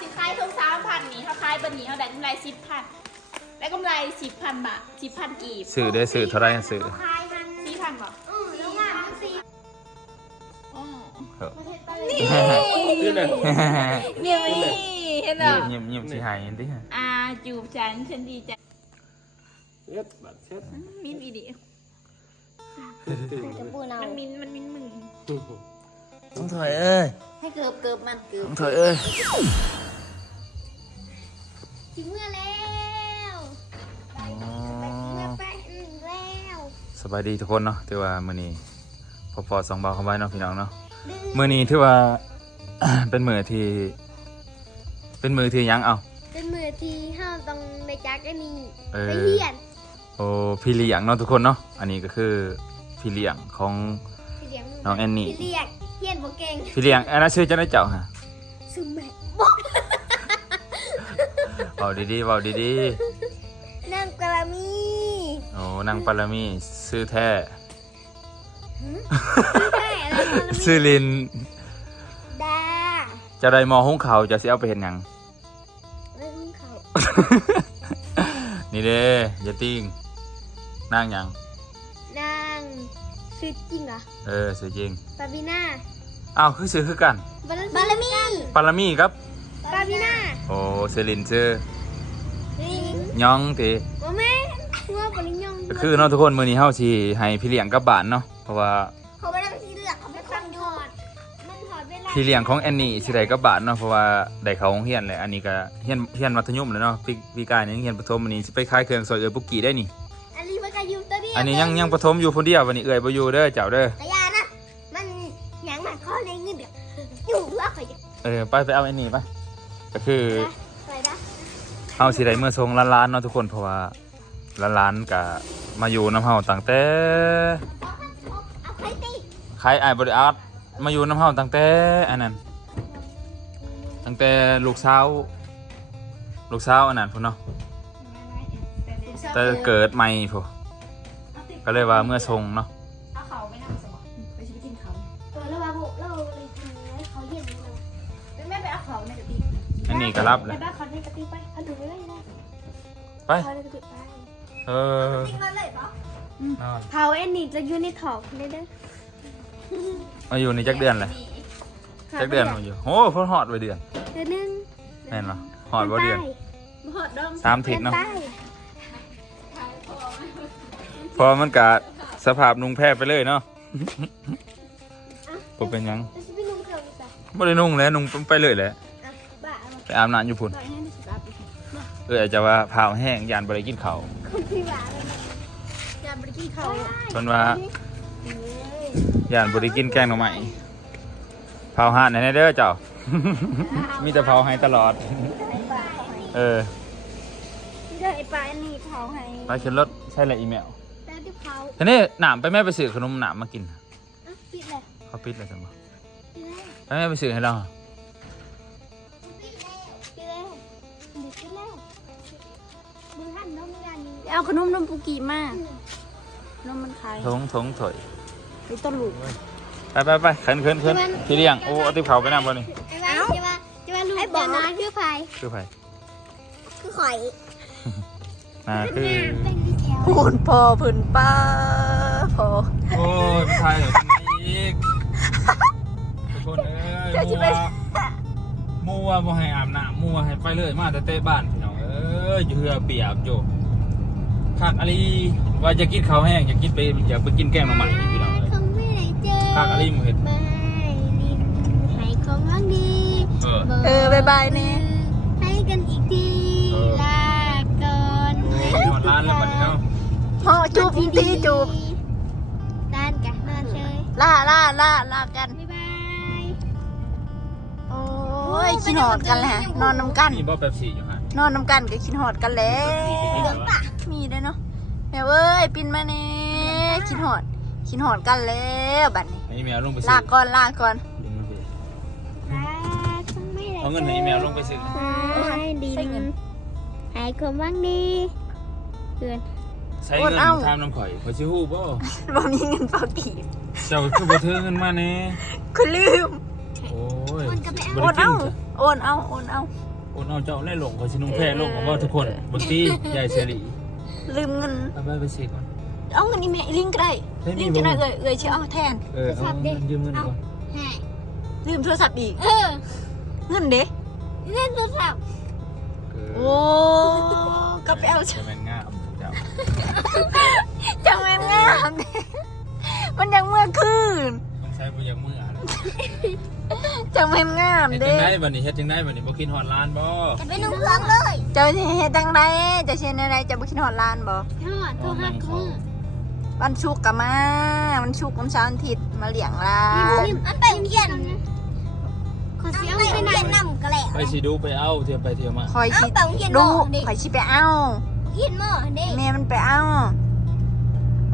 สิขายทงสามพันนี่เขาขายบันนี้เขาได้กำไรสิบพันได้กำไรสิบพันบาทสิบพันกีบสื่อได้สื่อเท่าไรสื่อคายมันสี่พันบาทอือแล้วงานมันสีอืมเออนี่เลยเนี่ยนี่เห็นเหรอยิ้มยิ้มสิหายดิอ่าจูบฉันฉันดีใจเช็ดบัดเช็ดมินอีดีจะปูเนามันมินมันมินมึงต้องถอยเอ้ยให้เกือบเกือบมันเกือบต้องถอยเอ้ย ถึงเมื่อแล้วไปเมื่อไปอืมแล้วสบายดีทุกคนเนาะที่ว่ามื้อนี้พอพอสองเบาเข้าไว้เนาะพี่น้องเนาะดื้อมื้อนี้ที่ว่า เป็นมื้อที่ เป็นมื้อที่หยังเอาเป็นมือที่ห้าต้องในจักอันนี้เออไปเฮียนโอ้พี่เลี้ยงเนาะทุกคนเนาะอันนี้ก็คือพี่เลี้ยงของพี่เลี้ยงน้องแอนนี่พี่เลี้ยงเฮียนบ่เก่งพี่เลี้ยงอันนั้นชื่อจะได้เจ้าฮะซึมแม่บอก เบาดีๆเบาดีนางกะละมีๆโอ้นางปารมีซื้อแท้ชื่อแม่อะไรกะละมีซื้อลินดาจะได้มอหุงเขาวจะสิเอาไปเห็นหยัง เรื่องเขานี่เด้อย่าติ้งนางหยัง นางชื่อจริงเหรอเออซื้อจริงปาบิน่าอ้าวคือซื้อคือกันบาลามีปารมีครับ ปาบิน่าโอ้ซื้อลินซื้อลิงยองติบ่แม่งัวปลิงยองก็คือเนาะทุกคนมื้อนี้เฮาสิให้พี่เลี้ยงกลับบ้านเนาะเพราะว่าเขาไม่ได้ที่เลือกเขาไม่ต้องถอดมันถอดเวลาพี่เลี้ยงของแอนนี่สิได้กลับบ้านเนาะเพราะว่าได้เข้าโรงเรียนแหละอันนี้ก็เรียนเรียนมัธยมแล้วเนาะพี่พี่กายนี่เรียนประถมอันนี้สิไปขายเครื่องซอยเอือปุกกี้ได้นี่อันนี้มันก็อยู่ตัวเดียวอันนี้ยังยังประถมอยู่คนเดียววันนี้เอ่ยบ่อยู่เด้อเจ้าเด้อกระยานะมันหยังมันข้อในเงินเดือนอยู่ว่าเขาจะเออไปไปเอาไอ้นี่ไป ก็คือไปนะเฮาสิได้เมื่อทรงล้านๆเนาะทุกคนเพราะว่าล้านๆก็มาอยู่น้ำเฮาตั้งแต่เอาไปตีขายไอ้ายบริอาร์ตมาอยู่น้ำเฮาตั้งแต่อันนั้นตั้งแต่ลูกสาวลูกสาวอันนั้นพุ่นเนาะแต่เกิดใหม่พุ่นก็เลยว่าเมื่อทรงเนาะ นนี้ก็รับแหไปละบ้านเขาในกระติกไปเขาดูเลยนะไป เขาในกระติกไปเออติกมาเลยปะนอน เผาเอ็นนี่จะอยู่ในถอกเลยเด้อมาอยู่นี่จักเดือนเลยจักเดือนมาอยู่โอ้เพิ่นฮอดไว้เดือนเดือนหนึงแม่นบ่ฮอดบ่เดือนหอดดองสามทิศเนาะใต้เพอมันกะสภาพนุงแพร่ไปเลยเนาะ บ่เป็นหยังแล้วจะไปนุ่งเครื่องอีกปะบ่ได้นุ่งแล้วนุ่งไปเลยแหละ อะบ้าเอาไปอาบน้ำอยู่พุ่นดอกให้ได้สุดาไปเอออาจจะว่าพาวแห้งยานบ่ได้กินข้าวคนที่บ้าเลยนะยามไปกินเขาเพิ่นว่ายานบ่ได้กินแกงหน่อไม้เผาห่านให้แน่เด้อเจ้า มีแต่เผาให้ตลอด เออเดี๋ยวไอ้ปลาอันนี้เผาให้ไปขึ้นรถใช่แหละอีเมลแล้วที่เผาทีนี้หนามไปแม่ไปซื้อขนมหนามมากินอะปิดเลยเขาปิดเลยจังบ่ปิดเลยไปแม่ไปซื้อให้เรา เอาขนมนมปุกีมากนมมันขายทงทงถอยไปต้นลูกไปไปไปขึ้นขึ้นขึ้นพี่เลี้ยงโอ้เอาติบเขาไปนำบ่นี่ไอ้บ้าจะว่าจะว่าลูกเดี๋ยวนะคือไฟคือไผคือข่อยอ่าคือเป็นดีแถวพูนพอผืนป้าพอโอ้ยผู้ชายเหรอเป็นไงอีกทุกคนเอ้ยมัวมัวบ่ให้อาบน้ำมัวให้ไปเลยมาแต่เตะบ้านพี่น้องเอ้ยอยู่เหือเปียกอยู่ คักอะไรว่าจะกินข้าวแห้งอยากกินไปอยากไปกินแกงหน่อไม้นี่พี่น้องเอ้ยคงไม่ได้เจอคักอะไรหมูเห็ดบายลินให้ของน้องดีเออ เออบายบายเนี่ยให้กันอีกทีเออ ลาก่อนโอ้ยหมดร้านแล้วบัดนี้เนาะพอจูบทีจูบด้านกันนอนเชยล่าล่าล่าล่ากัน บ๊ายบายโอ้ยคิดหอดกันแหละนอนน้ำกัน มีบ่แบบสี่อยู่ฮะ นอนน้ำกันก็คิดหอดกันแล้วมีด้วยเนาะแม่เว้ยปินมาเน่คิดหอดคิดหอดกันแล้วบัดนี้ให้อีเมลลงไปซื้ลาก่อนลาก่อนลงมาสิลาคงไม่ได้เอาเงินให้อีเมลลงไปซื้อให้ดินให้ความหว่างดีเพื่อนใช้เงินทำน้ำข่อยขอชื่อฮู้บ่บ่มีเงินฝากกีบเจ้าคือบ่ถือเงินมาแน่คุณลืมโอ้ยคนก็ไปเอาโอนเอาโอนเอาโอนเอาบ คนเอาเจ้าไล่หลงคอยชินุ่งแพร่ลงของว่าทุกคนบางทียายเฉลี่ลืมเงินเอาไปไปสิก่อนเอาเงินนี่แม่ลิงก์ก็ได้เฮ้ยมีลิงก์จะได้บ่เอ่ยเอ่ยเชื่อเอาแทนเออเอาเงินยืมเงินก่อนแห่ลืมโทรศัพท์อีกเออเงินเด้เล่นโทรศัพท์โอ้ก็ไปเอาจะแม่นง่ามเจ้าจังแม่นงามเด้มันยังเมื่อคืนมันใช้บุญยังมืออะไร จังแม่นงามเฮ็ดเด้จังได้บัดนี้เฮ็ดจังได้บัดนี้บ่กินฮอดร้านบ่จะไปนุ่งเครื่องเลยเจ้าสิเฮ็ดจังไดเจะเช่นอะไรจะบ่คิดฮอดลานบ่ยอดโทรหักมือวันศุกร์ก็มาวันศุกร์วันเสาร์วันอาทิตย์มาเลี้ยงลานี่นมันเป็นเขียนขอเสียงไปไหนนำกระแหล่ไปสิดูไปเอาเที่ยวไปเที่ยวมาคอยเอาสิเต่าเขียนหดูม้อเด็กคอยสิไปเอา เขียนหม้อเด็กแม่มันไปเอา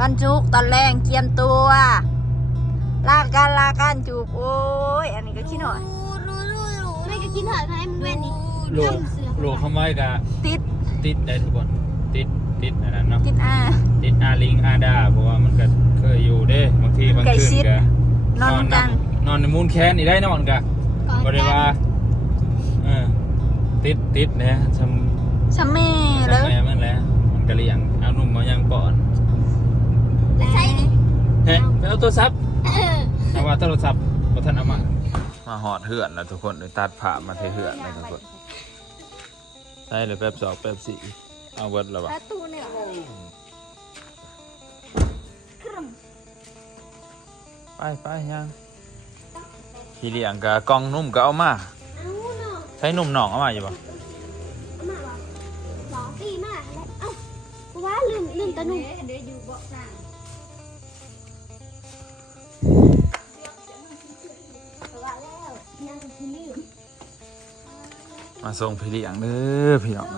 วันศุกร์ตอนแรกเกียมตัว ลากันลากันจูบโอ้ยอันนี้ก็ ขี้หน่อยรู้รู้รู้ไม่ก็กินหอยพายมันแว่นนี่โลกโลกคำไว้กะติดติดได้ทุกคน ติดติดอันนั้นเนาะติดอาติดอาลิงอาดาเพราะว่ามันก็เคยอยู่เด้บางทีบางไก่คืนซิดก็นอนกัน นอนในมูนแคนนี่ได้นอนกะบ่ได้ว่าเออติดติดนะทำสะแม่เลทำยแม่มันแหล้วมันก็เลี้ยงเอานุ่มมายังก่อนใช่นี่เฮ้ไปเอาโทรศัพท์เออแต่ว่าโทรศัพท์บ่ทันเอามา มาหอดเหือนแล้วทุกคนเลยตัดผ่ามาเทเหือนเลยทุกคนได้เลยแป๊บสองแป๊บสี่เอาเวิร์ดแล้วปวะระตูเนี่ยไปไปยังขี้เลี้ยงกะกล่องนุ่มก็เอามาเอาเนาะใช้นุ่มหนองเอามาอยู่ปะเอามาเหรอสองปีมากแล้วเอ้ากูว่าลืมลืมตะนุ่ม มาส่งพี่เลี้ยงเด้อพี่น้องม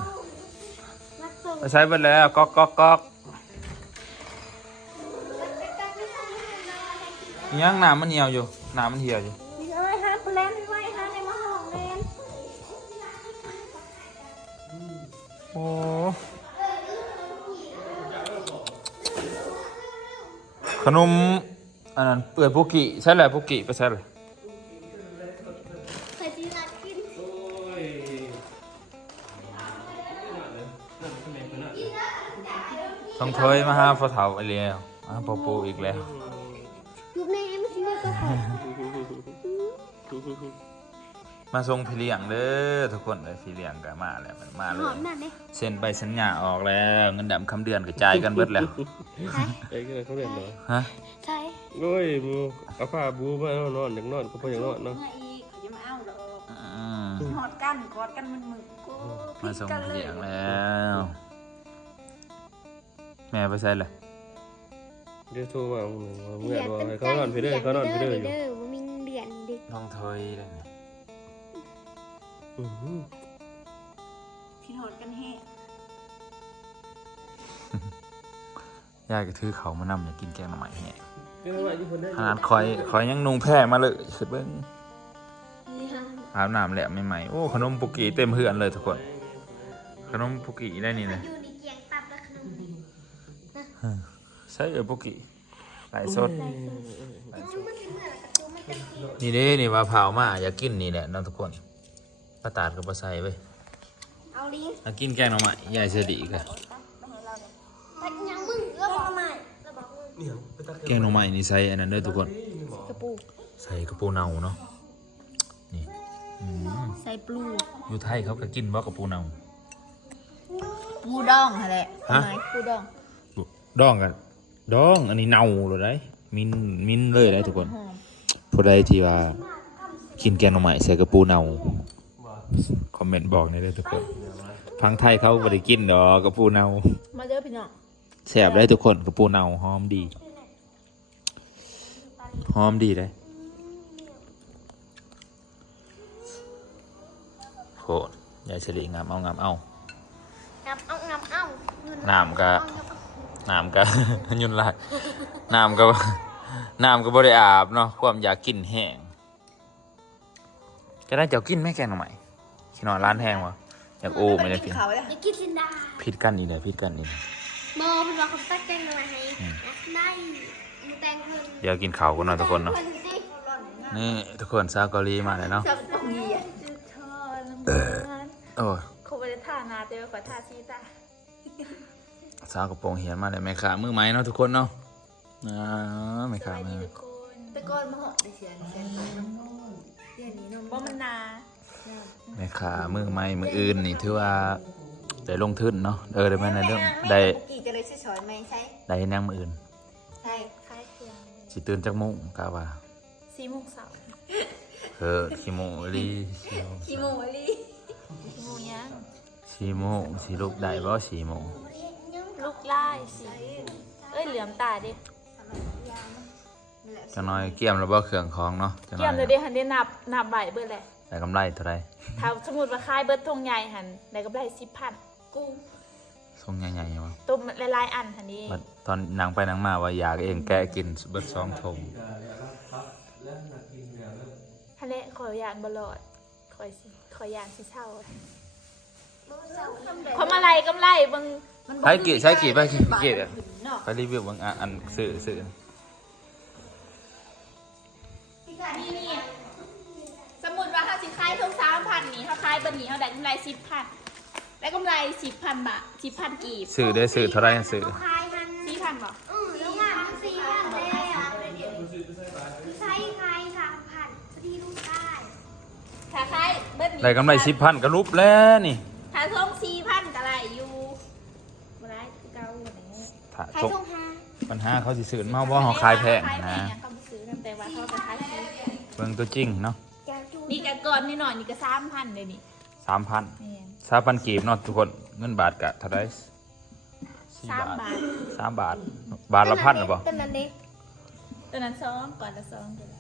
าส่งไปใช้ไปแล้วก๊อกก๊อกก๊อกยังน้ำมันเหี่ยวอยู่น้ำมันเหี่ยวอยู่เอ้ยฮะเพลนไว้ฮะในมหาเลนโอ้ขนมอันนั้นเปื่อยปุกิใช่แหละปุกิไปใช่เลย องเคยมาหาพ่อเฒ่าไปแล้วมาหาพ่อปู่อีกแล้วลูกแม่ไม่ใช่แม่ก็ขอมาส่งพี่เลี้ยงเด้อทุกคนเลยพี่เลี้ยงก็มาแล้วมันมาเลหอยน่ะเนี่ยเซ็นใบสัญญาออกแล้วเงินดำคำเดือนกระจายกันเบิดแล้วใช่ไอ้ก็เขาเรียนเหรอฮะใช่โอ้ยบูเอาผ้าบูมานอนอย่างนอนก็พออย่างนอนเนาะมาอีกเขาจะมาเอาดอกอืมหอดกันกอดกันมันมึกกูมาส่งพี่เลี้ยงแล้ว แม่ไปใส่เลยเดี๋ยวโทรมาเมื่อรอให้เขานอนไปเด้อเขานอนไปเด้ออยู่เด้อว่ามีเหรียญดิน้องเทยเลยอื้อหือคิดหอดกันแฮ่ยายก็ถือเขามานำอยากกินแกงหน่อไม้แห้งเดี๋ยวมาอยู่คนได้ขนาดคอยคอยยังนุ่งแพร่มาเลยคือเบิ้งอาบน้ำแหละใหม่ๆโอ้ขนมปุกี้เต็มเหือนเลยทุกคน ขนมปุกี้ได้นี่เลยอยู่ในเกียงตับแล้วขนมดี ใช่เออปุกี้ไหลสดมันเป็นเหมือนกระตุ้มันจะกินนี่เด้นี่ว่าเผามาอยากกินนี่แหละน้องทุกคนปลาตาดกับปลาไซเว้ยเอาลิงอยากกินแกงหน่อไม้ยายเสยดีกันไปยังมึงเลือกเอาใหม่แล้วบอกมึงเนี่ยไปตัดแกงหน่อไม้นี่ใส่อันนั้นเด้อทุกคนกระปูใส่กระปูเนาเนาะนี่อืมใส่ปลูอยู่ไทยเขาก็กินว่ากระปูเนาปูดองอะไรฮะไม้ปูดอง ดองกันดอง อันนี้เน่าเลยได้มินมินเลยได้ทุกคนหอมผู้ใดที่ว่ากินแกงหน่อไม้ใส่กระปูเน่าคอมเมนต์บอกในอยเด้อทุกคนพังไทยเขาบ่ได้กินดอกกระปูเน่ามาเด้อพี่น้องแซ่บได้ทุกคนกระปูเน่าหอมดีหอมดีเลยโหยายเฉลี่ยงามเอางามเอางับเอางับเอาเงิน้ำก็ น้ำก็ ยุ่นลายน้ำก็น้ำก็บ่ได้อาบเนาะความอยากกินแห้งจะได้เจ้ากินไหมแกงหน่อไม้ขี้นอนร้านแห้งวะอยากโอ้ไม่ได้กินเขาเลยอย่ากินสินดาพิดกันอีกเลยพิดกันอีกบอเป็นว่าเขาตั้งแกงมาให้ได้มึงแต่งเพิ่นเดี๋ยวกินข้าวกันเนาะทุกคนเนาะพิ่สินี่ทุกคนซาวเกาหลีมาแล้วเนาะจับตรงนี้อะโอ้ยเขาไปท่านาแต่ว่าขอท่าซีตา สาวกระโปรงเหียนมาเลยแม่ขามือไม้เนาะทุกคนเนาะอ่าแม่สขาวัสมืดีอทุกคนตะโกนมาเหาะได้เสียงเสียงเดี๋ยวนี้นมบ่มันนาแม่ขามือไม้มืออื่นนี่ถือว่าได้ลงทุนเนาะเออได้แม่ในเรื่องได้กี่จะเลยช่วยสอนไหมใช่ได้เฮ็ดหยังมืออื่นใช่คล้ายเครื่องสิตื่นจากมุ้งกะว่าซีมุกเสาเออชิโมอลีชิโมขี้โมลีขี้โมยังชิโมสิลูกได้บ่ชิโม ลูกไล่สี เอ้ยเหลือมตาดิจังน้อยเกี่ยมแล้วบ่เครื่องของเนาะจังน้เกี่ยอมยเลยดิหันได้นับนับใบเบิดเลยได้กำไรเท่าไหร่ถ้าสมมติว่าคายเบิดทงใหญ่หันได้ก็ได้สิบพันกูส่งใหญ่ๆบ่ตุ้มหลายๆอันหันนี้บัดตอนนางไปนางมาว่าอยากเองแกะกินเบิดสองทงทะเลขอยานบลอดขอยสิขอยานสิเช่า เพราะมาไรกำไรเบาง ใช้กี่ใช้กี่ไปกี่กี่อะไปรีวิวบางอันอันซื้อซื้อนี่นี่สมมติว่าเขาสิขายทงสามพันนี่เขาขายเบิดนี้เขาได้กำไรสิบพันได้กำไรสิบพันบาทสิบพันกีบซื้อได้ซื้อเท่าไหรซื้อคายมันสี่พันบอกอือแล้วมันสี่พันแล้วใช้คายสามพันพอดีลูกได้ถ้าขายเบิดนี้ได้กำไรสิบพันก็รูปแล้วนี่ ถ้าทงสี่พันก็ไรอยู่บ่ได้คือเก่าอย่างนี้ ถ้าใครตกส่งหาปัญหาเขาสิซื้อมาว่าเขาขายแพงขายแพนะงเขาไปซื้อแต่ว่าเขาจะขายแพงเบิ่งตัวจริงเนาะแกจูนี่กันก่อนนี่หน่อยนี่ก็สามพันเลยนี่สามพันแม่นสามพันกีบเนาะทุกคนเงินบาทกะเท่าไหรสี่สามบาทบาทสามบาท บาทละพันหรือเปล่า ต้นนั้นเด็กตอนนั้นซ้อมก่อนละซ้อมเดี๋ยว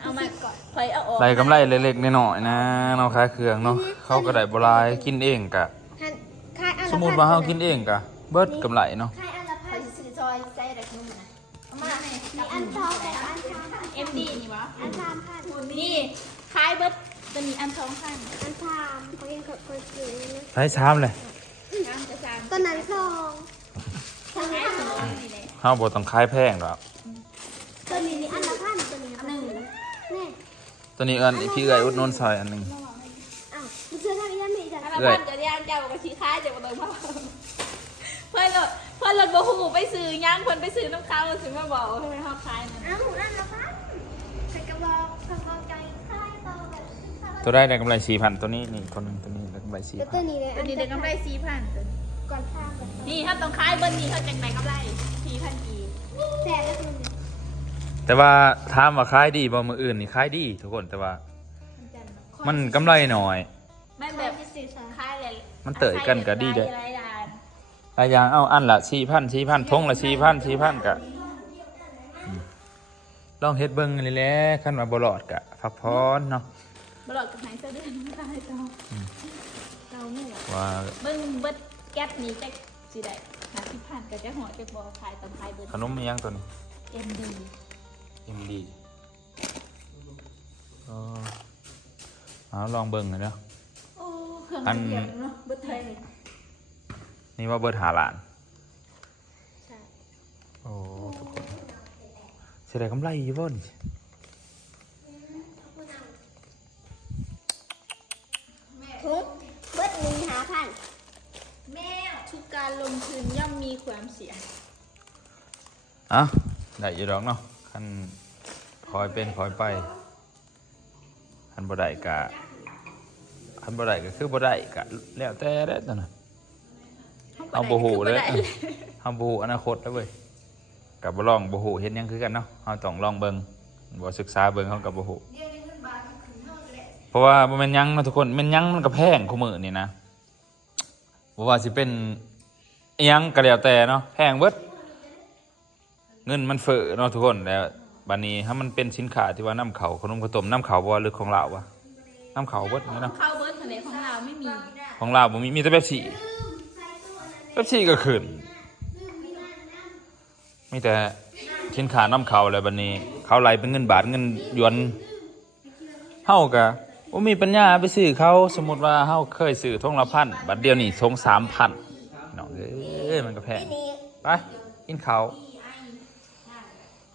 เอามาก่อนพอยเอาออกได้กำไรเล็กๆน้อยๆนะเนาะขายเครื่องเนาะเขาก็ได้บรายกินเองกะ หันคายอันละสมมุติว่าเขากินเองกะ เบิดกำไรเนาะ คายอันละพพัอยนซื้อซ อยใส่อะไรขนมนะเอามาไหนมีอันสองแต่อันสามพันเอ็มดีนี่วะอันสามพันนี่ขายเบิดจะมีอันสองพันอันสามเขายังกับคนซื้อนะใช้ชามเลยน้ำจะสามต้นนั้นสองต้นขายนี้ขนมนี่แหละเขาบอกต้องขายแพงหรอกต้นนี้นี่อันละพันต้นนี้อันหนึ่งแน่ตัวนี้เอินพี่เอ๋ยอุดหนนซอยอันหนึ่งอ้าวมึงซื้อทางนี้ได้ไหมจ๊ะอันละพันจะย่างเจ้ากับชี้ขายเดี๋ยวมาเติมพ่อเพื่อนเรา เพื่อนเราบอกหูไปซื้อย่างเพื่อนไปซื้อน้ำข้าวมาซื้อมาบอกทำไมเขาขายนะอ้าวหมูอันละพันใส่กระบอกกระบอกใจคายต่อแบบตัวได้ได้กำไรสี่พันตัวนี้นี่คนหนึ่งตัวนี้ได้กำไรสี่แล้วพัตัวนนี้เลยตัวนี้ได้กำไรสี่พันตัวนี้ก่อนข้ามก่อนนี่ถ้าต้องขายเบิ้ลนี้เขาจะได้กำไรสี่พันกีบแสบแล้วคุณเนี่ยแต่ว่าถามว่าขายดีบ่มืออื่นนี่ขายดี ทุกคนแต่ว่า มันกำไรหน่อยไม่แบบขายเลยมันเตยกันก็ดีเด้อหลายร้าน หลายอย่างเอาอันละสี่พันสี่พันทงละสี่พันสี่พันกะอืมลองเฮ็ดเบิ่งนี่แหละขั้นมาบ่รอดกะพักพรเนาะบลอดกับหายเสื้อเดือนไม่ตายต่อเราเนี่ยว่าเบิ้งเบิ้ลแก๊สนี้จะสิได้หาสิพันก็จะห่อจะบอขายตอนขายเบิ้ลขนมมีหยังตัวนี้เอ็มดี MD เออเอาลองเบิ่งหน่อยเด้อโอ้เครื่องอันเทียมเนาะเบิ้ลไทยเลย นี่ว่าเบิดหาล้าน ใช่โอ้ทุกคนเสียดายกำไรอยู่บ่นี่ทุกเบิดหนึ่งหาพันแม่ทุกการลงทุนย่อมมีความเสี่ยงอะได้อยู่ดอกเนาะคันคอยเป็นคอยไปคันบ่ได้กะคันบ่ได้ก็คือบ่ได้กะแล้วแต่เด้อตัวน่ะ เอาบ่ฮู้เลยเฮาบ่ฮู้อนาคตแล้วเว้ยกับบ่ลองบ่ฮู้เฮ็ดหยังคือกันเนาะเฮาต้องลองเบิ่งบ่ศึกษาเบิ่งเฮาก็บ่ฮู้เพราะว่าบ่แม่นหยังเนาะทุกคนแม่นหยังมันก็แพงคุมื้อนี่นะบ่ว่าสิเป็นอิหยังก็แล้วแต่เนาะแพงเบิดเงินมันเฟ้อเนาะทุกคนแล้วบัดนี้ถ้ามันเป็นสินค้าที่ว่านํเข้าขนมข้าวต้มนํเข้าบ่ว่าหรือของลาววะนํเข้าเบิดนี่เนาะเข้าเบิ้ลทะเลของเราไม่มีของลาวบ่มีมีแต่เป๊ปซี่ เป๊ปซี่ก็ขึ้น มีแต่สินค้าน้ำเขาแล้วบัดนี้ เขาไหลเป็นเงินบาทเงินหยวนเฮากะบ่มีปัญญาไปซื้อเขาสมมุติว่าเฮาเคยซื้อทงละพันบัดเดียวนี่ทง3,000น้องเอ้ยมันก็แพงไปกินข้าว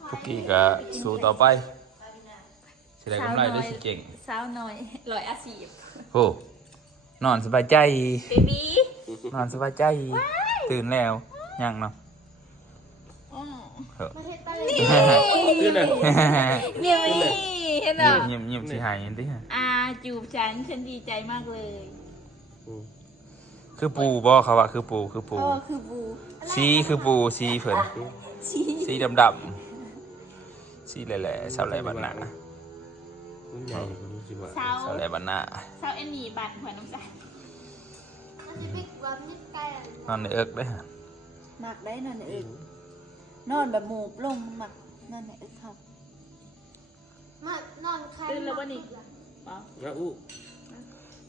ทุกกี้ก็สู้ต่อไปสิได้กำไรได้สิเก่งสาวน้อยลอยอาชีพโอ้ นอนสบายใจ เบบี้ นอนสบายใจ ตื่นแล้วยังเนาะอ๋อเหอะมาเฮ็ดไปนี่น่ะนี่เห็นเหรอยิ้มยิ้มสิหายดิอาจูบฉันฉันดีใจมากเลยอืมคือปูบ่เขาว่าคือปูคือปูพ่อคือบูสีคือปูสีเพิ่นชี้สีดำดำๆสีแหล่ๆชาวไรบ้านนา มันใหญ่กว่านี้สิว่าเศร้าชาวไรบ้านนาเศร้าเอ็นนี่บัตรหัวน้ำใสมันจะบิ๊กวันนิดใกล้อะนอนในเอิกได้อหมักได้นอนเอกนอนแบบหมูปลงหมักนอนในเอกครับมานอนใครตื่นแล้ววะนี่อ๋ออะอู้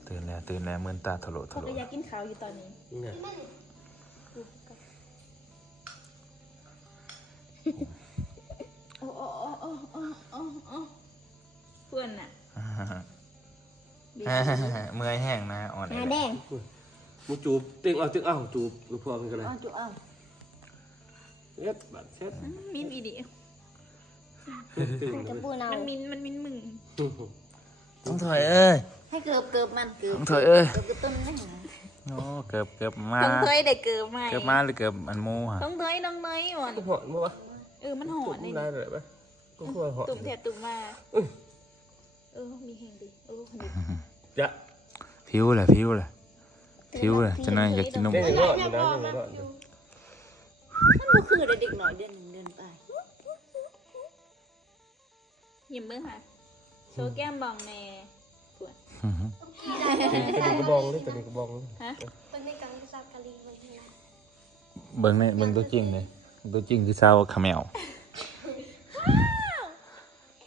ตื่นแล้วตื่นแล้วเหมือนตาถลนถเขาลก็นอยากกินข้าวอยู่ตอนนี้นี่ไง เพื่อนน่ะเมื่อยแห้งนะอ่อนหาแดงมูจูบเต็งเอาเต็งเอาจูบลูกพ่อกันกันเลยอ้าวจุอ้าวเอ็ดบัดเช็ดมินอีดิตึงจะปูเนามันมินมันมินมึงต้องถอยเอ้ยให้เกือบเกือบมันเกือบต้องถอยเอ้ยเกือบต้นไม่หาโอ้เกือบเกือบมาต้องเทยได้เกือบไหมเกือบมาหรือเกือบอันมูฮะต้องเทยต้องเทยหมดก็หอนมั้วะเออมันหอจุบนนี่ได้เลยปะก็ควรหอนตุ่มแทบตุ่มมา เอ้ยเออ มีแหงดิเออคนนี้จะผิวเลยผิวเลยผิวเลยจะน่าอยากกินนมเด้งรอดอยู่นะเด้งรอดอยู่มันก็คือเด็กหน่อยเดือนหนึ่งเดือนไปยิ้มมือค่ะโชว์แก้มบองแม่ปวดตัวนี้กระบองเลยตัวนี้กระบองเลยฮะเป็นในกังซากะลีวันนี้นะเบิ่งในเบิ่งตัวจริงเลยตัวจริงคือสาวขมแมว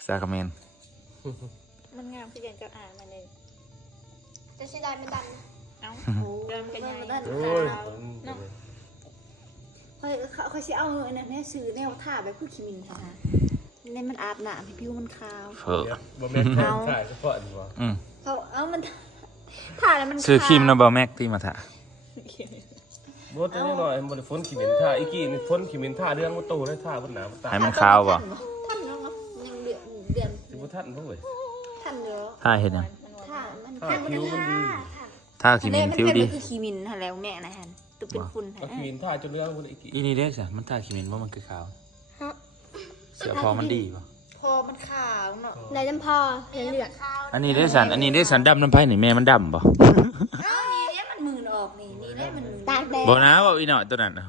สาวขมแมนมั นงามคือกันกับอ่านมาเลยจะใช้ได้ไม่ดันเอ้าเดินกันยังไงโอ้ยค่อยค่อยสิเอาอันนั้นให้ซื้อแนวท่าแบบผู้คิมินค่ะในมันอาบน้ำให้ผิวมันขาวเออบ่แม่นถ่ายเฉพาะดีวะอืมเขาเอามันท่าแล้วมันซื้อครีมนะบอแม็กที่มาถ่าบ่ตัวนี้หน่อยบ่ได้ฝนขี้เหม็นท่าอีกี้นี่ฝนขี้เหม็นท่าเรื่องบ่โตได้ท่าบ่หนาบ่ตาให้มันขาวบ่ท่านเนาะเนาะยังเดือนเดือนสิบ่ทันบ่เว้ยท่านเนาะท่าเห็นยังท่ามันท่าผิวมันดีท่าขีมินผิวดีคือคีมินค่ะแล้วแม่นะฮันตัวเป็นฝุ่นเอาขี้เหม็นท่าจนเรื่องบ่ได้อีกี้อีนี่เด้สิมันท่าขีมินว่ามันคือขาวเสือพอมันดีป่ะพอมันขาวเนาะในน้ำพอเหลืองอันนี้ได้สันอันนี้ได้สันดำน้ำไผ่นี่แม่มันดำป่ะเอ้านี่เนี่ยมันมืนออกนี่นี่ได้มันมืนตากแดดบอกนะว่าอีหน่อยตัวนั้นนะ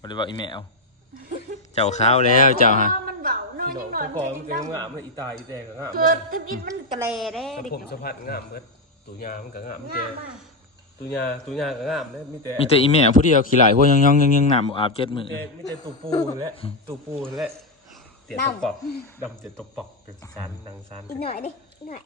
บ่ได้บอกอีแมวเจ้าขาวแล้วเจ้าฮะ ดงหน่อยตะกอนมันก็งามเลยอีตายอีแดงก็งามเกิดทิพย์อิดมันกระเลได้แต่เด็กผมสะพัดงามเบิดตัวยามันก็งามมีแต่งามมากตัวยาตัวยาก็งามเด้มีแต่มีแต่อีแมวผู้เดียวขี้ไหลพวกยังยังยังยังน้ำบ่อาบเจ็ดมือแต่มีแต่ตูปูและตูปูและเตียตกปอกดำเตียตกปอกเป็นสันดังสันอีกหน่อยดิอีกหน่อย